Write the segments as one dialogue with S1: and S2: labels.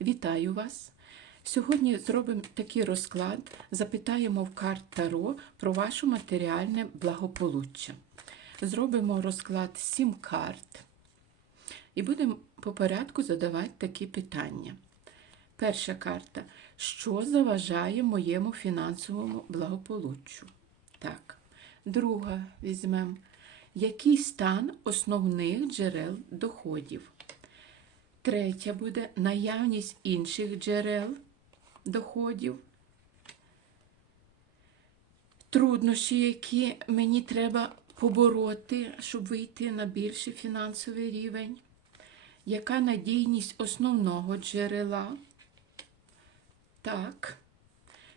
S1: Вітаю вас! Сьогодні зробимо такий розклад, запитаємо в карт Таро про ваше матеріальне благополуччя. Зробимо розклад 7 карт і будемо по порядку задавати такі питання. Перша карта. Що заважає моєму фінансовому благополуччю? Так. Друга візьмемо. Який стан основних джерел доходів? Третя буде наявність інших джерел доходів. Труднощі, які мені треба побороти, щоб вийти на більший фінансовий рівень. Яка надійність основного джерела? Так.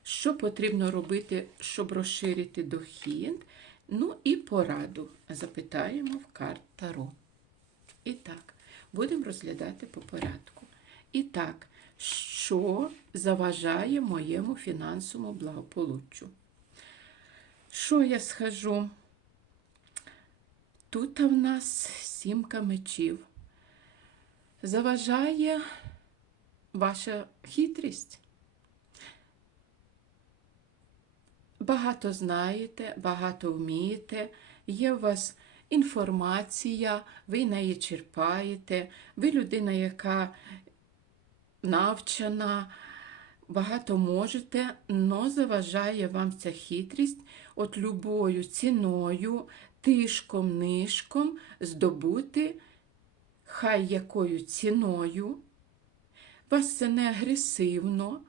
S1: Що потрібно робити, щоб розширити дохід? Ну і пораду запитаємо в карт Таро. І так, будемо розглядати по порядку. І так, що заважає моєму фінансовому благополуччю? Що я схожу? Тут в нас сімка мечів. Заважає ваша хитрість. Багато знаєте, багато вмієте, є у вас інформація, ви неї черпаєте, ви людина, яка навчена, багато можете, але заважає вам ця хитрість от любою ціною, тишком, нишком здобути, хай якою ціною. Вас це не агресивно,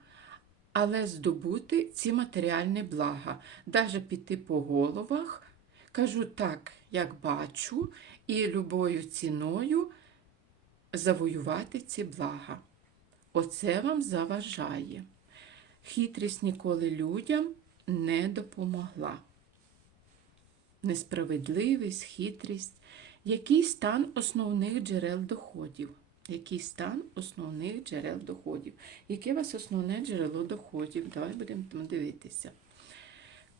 S1: але здобути ці матеріальні блага, даже піти по головах, кажу так, як бачу, і любою ціною завоювати ці блага. Оце вам заважає. Хитрість ніколи людям не допомогла. Несправедливість, хитрість, який стан основних джерел доходів. Який стан основних джерел доходів? Яке у вас основне джерело доходів? Давай будемо дивитися.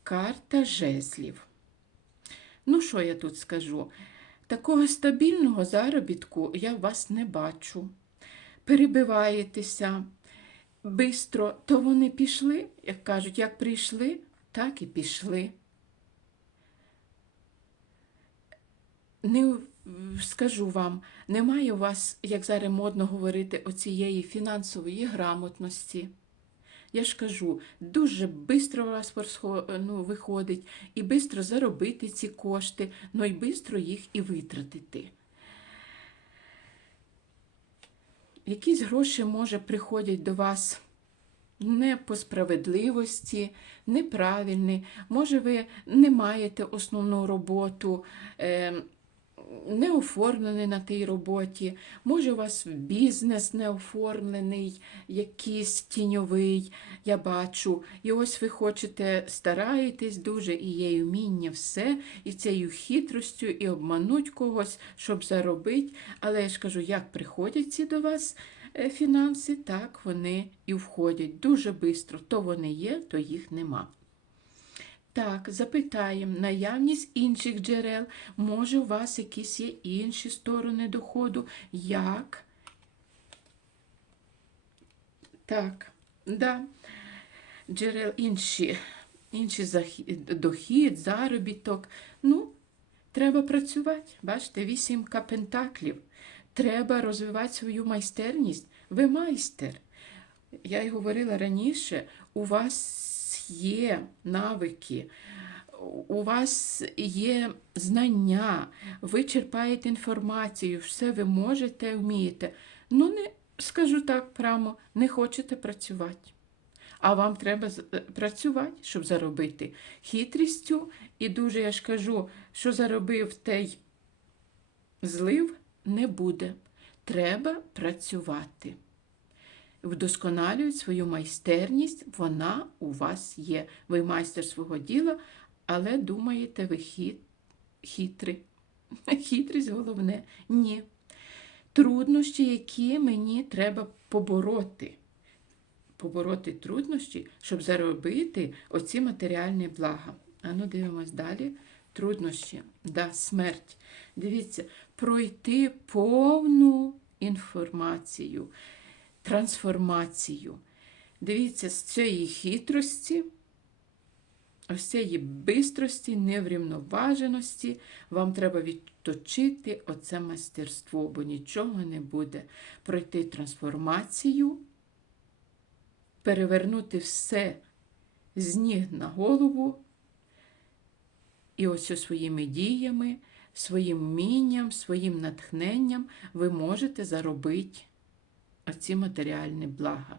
S1: Карта жезлів. Ну, що я тут скажу? Такого стабільного заробітку я вас не бачу. Перебиваєтеся бистро, то вони пішли, як кажуть, як прийшли, так і пішли. Не скажу вам, немає у вас, як зараз модно говорити, оцієї фінансової грамотності. Я ж кажу, дуже швидко у вас ну, виходить, і швидко заробити ці кошти, ну і швидко їх і витратити. Якісь гроші, може, приходять до вас не по справедливості, неправильні, може, ви не маєте основну роботу. Е не оформлений на тій роботі, може, у вас бізнес не оформлений, якийсь тіньовий, я бачу. І ось ви хочете, стараєтесь дуже, і є вміння все, і цією хитростю, і обмануть когось, щоб заробити. Але я ж кажу, як приходять ці до вас е, фінанси, так вони і входять дуже швидко. То вони є, то їх нема. Так, запитаємо наявність інших джерел. Може, у вас якісь є інші сторони доходу? Як? Так, да. Джерел інші, інші дохід, заробіток. Ну, треба працювати. Бачите, вісімка пентаклів. Треба розвивати свою майстерність. Ви майстер. Я й говорила раніше, у вас є навики, у вас є знання, ви черпаєте інформацію, все ви можете, вмієте. Ну, не скажу так прямо, не хочете працювати. А вам треба е, працювати, щоб заробити хитрістю. І дуже я ж кажу, що заробив той злив, не буде. Треба працювати вдосконалюють свою майстерність, вона у вас є. Ви майстер свого діла, але думаєте, ви хит... хитрий. Хитрість головне. Ні. Труднощі, які мені треба побороти. Побороти труднощі, щоб заробити оці матеріальні блага. Ану, дивимось далі. Труднощі, да, смерть. Дивіться, пройти повну інформацію трансформацію. Дивіться, з цієї хитрості, ось цієї бистрості, неврівноваженості вам треба відточити оце мастерство, бо нічого не буде. Пройти трансформацію, перевернути все з ніг на голову. І ось своїми діями, своїм вмінням, своїм натхненням ви можете заробити оці матеріальні блага.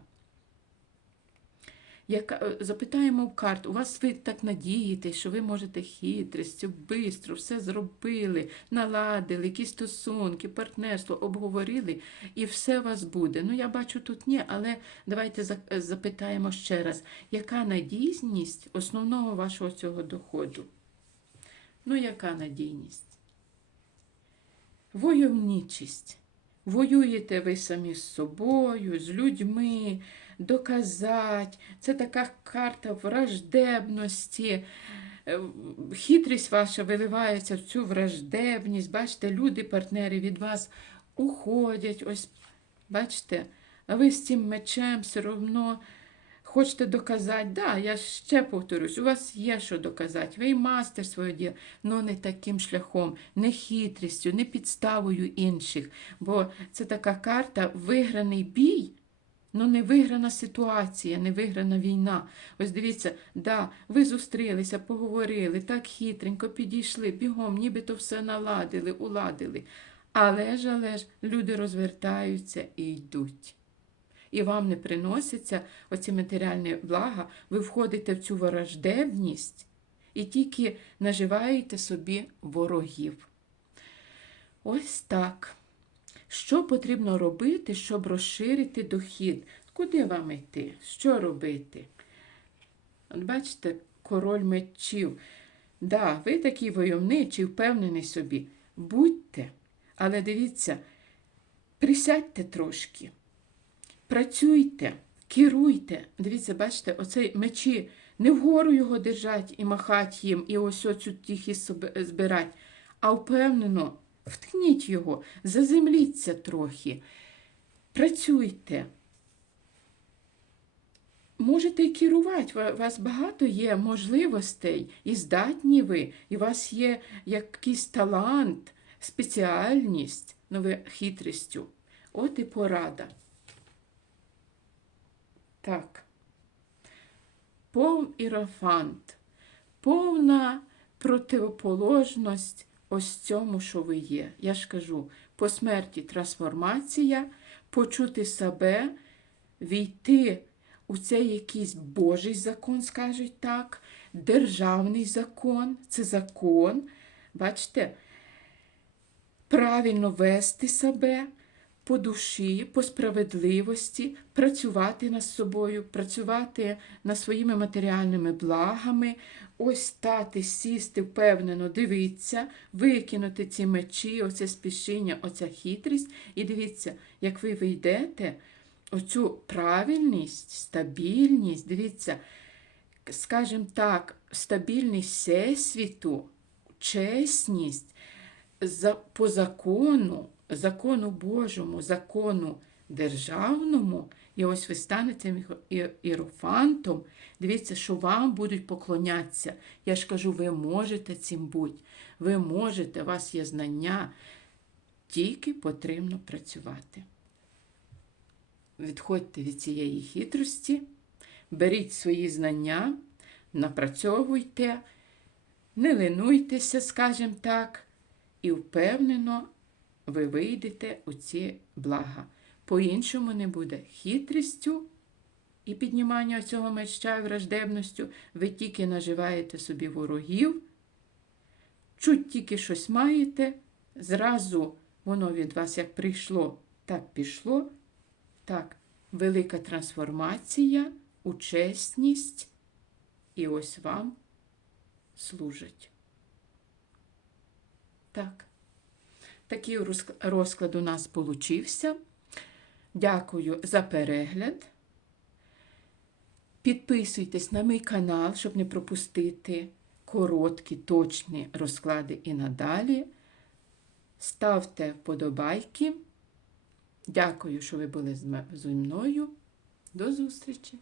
S1: Яка, е, запитаємо в карт, у вас ви так надієтесь, що ви можете хитрістю, бистро все зробили, наладили, якісь стосунки, партнерство, обговорили, і все у вас буде. Ну, я бачу тут ні, але давайте е, запитаємо ще раз, яка надійність основного вашого цього доходу? Ну, яка надійність? Войовничість. Воюєте ви самі з собою, з людьми, доказати. Це така карта враждебності. Е, Хитрість ваша виливається в цю враждебність. Бачите, люди, партнери від вас уходять. Ось, бачите, а ви з цим мечем все одно хочете доказати. Да, я ще повторюсь, у вас є що доказати. Ви і мастер своє діло, але не таким шляхом, не хитрістю, не підставою інших. Бо це така карта виграний бій. Ну, не виграна ситуація, не виграна війна. Ось дивіться, да, ви зустрілися, поговорили, так хитренько підійшли, бігом, нібито все наладили, уладили. Але ж, але ж, люди розвертаються і йдуть. І вам не приносяться оці матеріальні блага, ви входите в цю ворождебність і тільки наживаєте собі ворогів. Ось так. Що потрібно робити, щоб розширити дохід? Куди вам йти? Що робити? От бачите, король мечів. Да, ви такий войовничий, впевнений собі. Будьте, але дивіться, присядьте трошки, працюйте, керуйте. Дивіться, бачите, оцей мечі, не вгору його держать і махать їм, і ось оцю тихі збирать, а впевнено. Вткніть його, заземліться трохи, працюйте. Можете і керувати, у вас багато є можливостей, і здатні ви, і у вас є якийсь талант, спеціальність, ну ви хитрістю. От і порада. Пов ірофант, повна противоположність ось цьому, що ви є. Я ж кажу, по смерті трансформація, почути себе, війти у цей якийсь Божий закон, скажуть так, державний закон, це закон, бачите, правильно вести себе. По душі, по справедливості, працювати над собою, працювати над своїми матеріальними благами, ось стати, сісти, впевнено, дивитися, викинути ці мечі, оце спішіння, оця хитрість. І дивіться, як ви вийдете, оцю правильність, стабільність, дивіться, скажімо так, стабільність всесвіту, чесність по закону, закону Божому, закону державному. І ось ви станете іерофантом, дивіться, що вам будуть поклонятися. Я ж кажу, ви можете цим бути. Ви можете, у вас є знання, тільки потрібно працювати. Відходьте від цієї хитрості, беріть свої знання, напрацьовуйте, не линуйтеся, скажімо так, і впевнено ви вийдете у ці блага. По-іншому не буде хитрістю і піднімання цього меча і враждебністю, ви тільки наживаєте собі ворогів, чуть тільки щось маєте, зразу воно від вас як прийшло, так пішло. Так, велика трансформація, учесність, і ось вам служить. Так. Такий розклад у нас получився. Дякую за перегляд. Підписуйтесь на мій канал, щоб не пропустити короткі, точні розклади і надалі. Ставте вподобайки. Дякую, що ви були зі мною. До зустрічі!